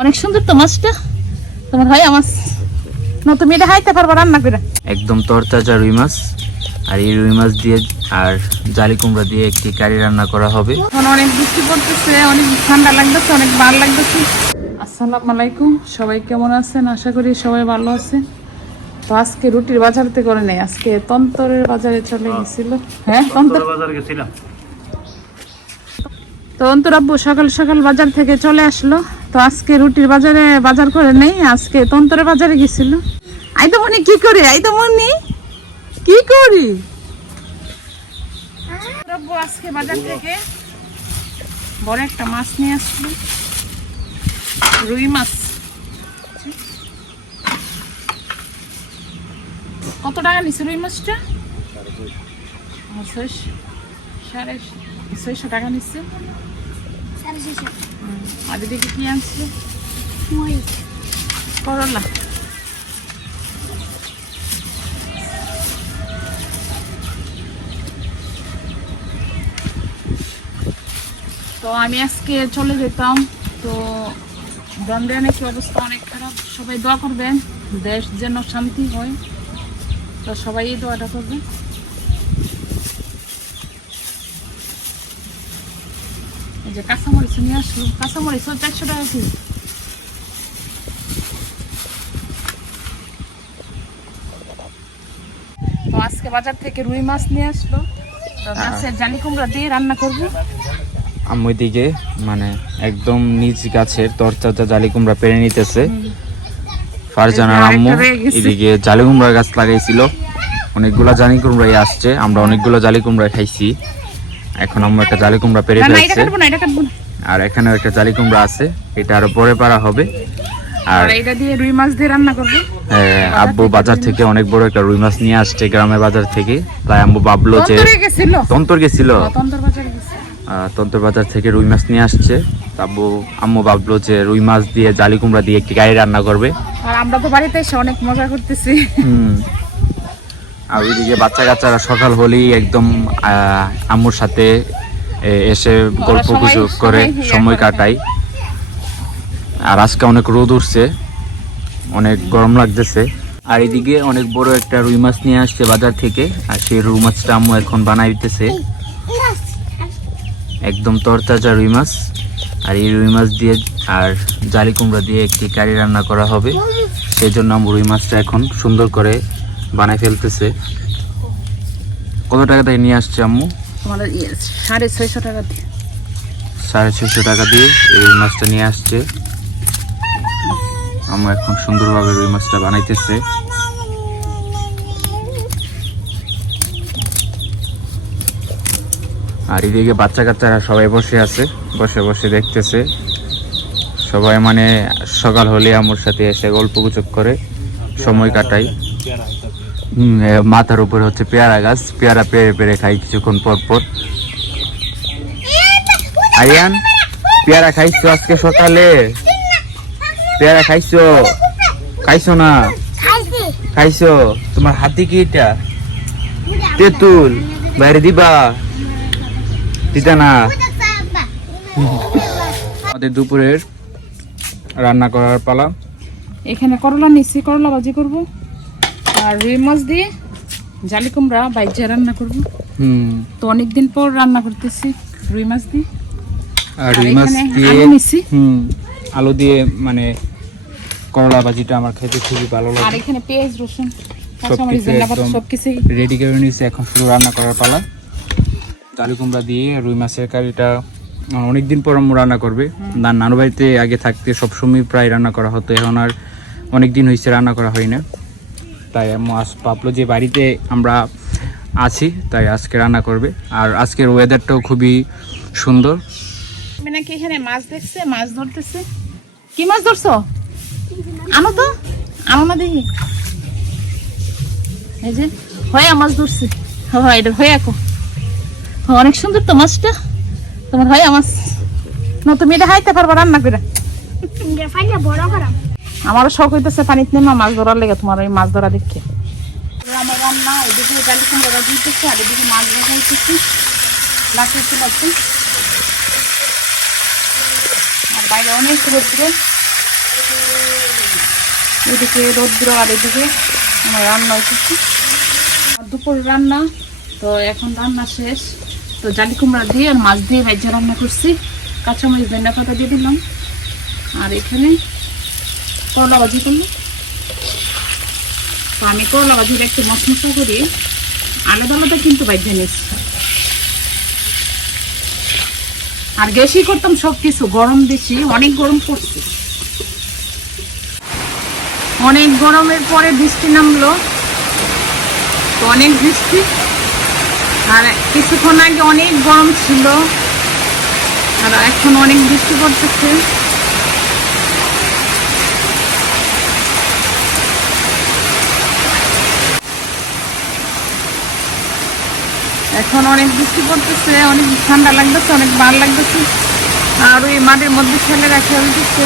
অনেক সুন্দর তো মাছটা। তোমার ভাই আমার না তুমি এটা খাইতে পারব রান্না করে। একদম তরতাজা রুই মাছ। আর এই রুই মাছ দিয়ে আর জালি কুমড়া দিয়ে একটি কারি রান্না করা হবে। এখন অনেক বৃষ্টি পড়তেছে অনেক ঠান্ডা লাগতেছে অনেক ভালো লাগতেছে। আসসালামু আলাইকুম সবাই কেমন আছেন? আশা করি সবাই ভালো আছে। তো আজকে রুটির বাজারতে করে নেই আজকে তন্তরের বাজারে চলে গেছিল। হ্যাঁ তন্তর বাজার গেছিলাম। তো অন্তর আব্বু সকাল সকাল বাজার থেকে চলে আসলো। তো আজকে রুটির বাজারে বাজার করে নেই, আজকে তন্তরের বাজারে গেছিল। আই তো মনি, কি করি? আই তো মনি, কি করি? আজকে বাজার থেকে বড় একটা মাছ নিয়ে রুই মাছ। কত টাকা রুই মাছটা? ছয়শ- সাড়ে ছয়শো টাকা নিচ্ছে আর এদিকে কি আনছে? করলা। তো আমি আজকে চলে যেতাম তো ব্রান্ডে কি অবস্থা অনেক খারাপ? সবাই দোয়া করবেন দেশ যেন শান্তি হয়। তো সবাই এই দোয়াটা করবে যে কাঁচামরিচ নিয়ে আসলো। কাঁচামরিচ চারশো টাকা কেজি। তো আজকে বাজার থেকে রুই মাছ নিয়ে আসলো। তো মাছের জালি কুমড়া দিয়ে রান্না করব। আম্মু দিকে মানে একদম নিজ গাছের তরতাজা জালি কুমড়া পেরে নিতেছে। ফারজানার আম্মু। এদিকে জালি কুমড়া গাছ লাগাইছিল। অনেকগুলা জালি কুমড়াই আসছে। আমরা অনেকগুলো জালি কুমড়া খাইছি। এখন আম্মু একটা জালি কুমড়া পেরে ফেলছে। আর এখানেও একটা জালি কুমড়া আছে এটা আরও পরে পারা হবে। আর এটা দিয়ে রুই মাছ দিয়ে রান্না করব। হ্যাঁ, আব্বু বাজার থেকে অনেক বড় একটা রুই মাছ নিয়ে আসছে গ্রামের বাজার থেকে। তাই আম্মু ভাবলো যে তন্তরে গেছিল। তন্তর গেছিল। তন্তর বাজারে থেকে রুই মাছ নিয়ে আসছে। আব্বু আম্মু ভাবলো যে রুই মাছ দিয়ে জালি কুমড়া দিয়ে একটি গাড়ি রান্না করবে। আর আমরা তো বাড়িতে এসে অনেক মজা করতেছি। হুম। আর ওইদিকে বাচ্চা কাচ্চারা সকাল হলেই একদম আম্মুর সাথে এসে গল্প গুজব করে সময়। কাটাই আর আজকে অনেক রোদ উঠছে অনেক গরম লাগতেছে। আর এদিকে অনেক বড় একটা রুই মাছ নিয়ে আসছে বাজার থেকে আর সেই রুই মাছটা আম্মু এখন বানাইতেছে একদম তরতাজা রুই মাছ। আর এই রুই মাছ দিয়ে আর জালি কুমড়া দিয়ে একটি কারি রান্না করা হবে। সেই জন্য আম্মু রুই মাছটা এখন সুন্দর করে বানাই ফেলতেছে। কত টাকা থেকে নিয়ে আসছে আম্মু? ইয়ে, সাড়ে ছয়শো টাকা দিয়ে। সাড়ে টাকা দিয়ে এই রুই মাছটা নিয়ে আসছে। আম্মু এখন সুন্দরভাবে রুই মাছটা বানাইতেছে। আর এদিকে বাচ্চা কাচ্চারা সবাই বসে আছে বসে বসে দেখতেছে। সবাই মানে সকাল হলে আমার সাথে এসে গল্প গুজব করে সময় কাটাই মাথার উপরে হচ্ছে পেয়ারা গাছ। পেয়ারা পেরে পেরে খাই কিছুক্ষণ পর পর। আরিয়ান, পেয়ারা খাইছো আজকে সকালে? পেয়ারা খাইছো? খাইছো না? খাইছো? তোমার হাতি কি এটা? তেঁতুল। বাইরে দিবা? দিতা না? আমাদের দুপুরের রান্না করার পালা। এখানে করলা নিচ্ছি, করলা ভাজি করব। আর রুই মাছ দিয়ে জালি কুমড়া বাইজা রান্না করব। হুম। তো অনেকদিন পর রান্না করতেছি রুই মাছ দিয়ে। আর আর রুই মাছ দিয়ে হুম আলু দিয়ে মানে করলা ভাজিটা আমার খেতে খুবই ভালো আর লাগে এখানে পেঁয়াজ রসুন সবকিছু রেডি করে নিয়েছি এখন শুধু রান্না করার পালা। জালি কুমড়া দিয়ে রুই মাছের কারিটা অনেক দিন পর আম্মু রান্না করবে। না নানু বাড়িতে আগে থাকতে সবসময় প্রায় রান্না করা হতো এখন আর অনেক দিন হয়েছে রান্না করা হয় না। তাই আজ ভাবলো যে বাড়িতে আমরা আছি তাই আজকে রান্না করবে। আর আজকের ওয়েদারটাও খুবই সুন্দর। নাকি এখানে মাছ দেখছে মাছ ধরতেছে? কি মাছ ধরছো? আনো তো আনো না দেখি। এই যে হয়া মাছ ধরছে। হয় এটা হয়া কো। হ্যাঁ, অনেক সুন্দর তো মাছটা। তোমার হয়া মাছ। না তুমি এটা খাইতে পারবা রান্না করে। আমারও শখ হইতেছে পানিতে নেমা মাছ ধরার লেগে তোমার ওই মাছ ধরা দেখে আমার রান্না আর এদিকে মাছ আর বাইরে অনেক রোদ্র। আর এদিকে দুপুর রান্না, তো এখন রান্না শেষ। তো জালি কুমড়া দিয়ে আর মাছ দিয়ে ভেজা রান্না করছি। কাঁচামরিচ ভেন্ডা পাতা দিয়ে দিলাম। আর এখানে করলা ভাজি করল? তো আমি করলা ভাজিটা একটু মশমশা করি আলাদা আলাদা কিন্তু বাইধে নিচ্ছি আর গ্যাসই করতাম সব কিছু গরম বেশি, অনেক গরম পড়ছে। অনেক গরমের পরে বৃষ্টি নামলো, তো অনেক বৃষ্টি। আর কিছুক্ষণ আগে অনেক গরম ছিল, আর এখন অনেক বৃষ্টি পড়তেছে। এখন অনেক বৃষ্টি পড়তেছে, অনেক ঠান্ডা লাগতেছে, অনেক বার লাগতেছে। আর ওই মাটির মধ্যে ছেলে রাখা হইতেছে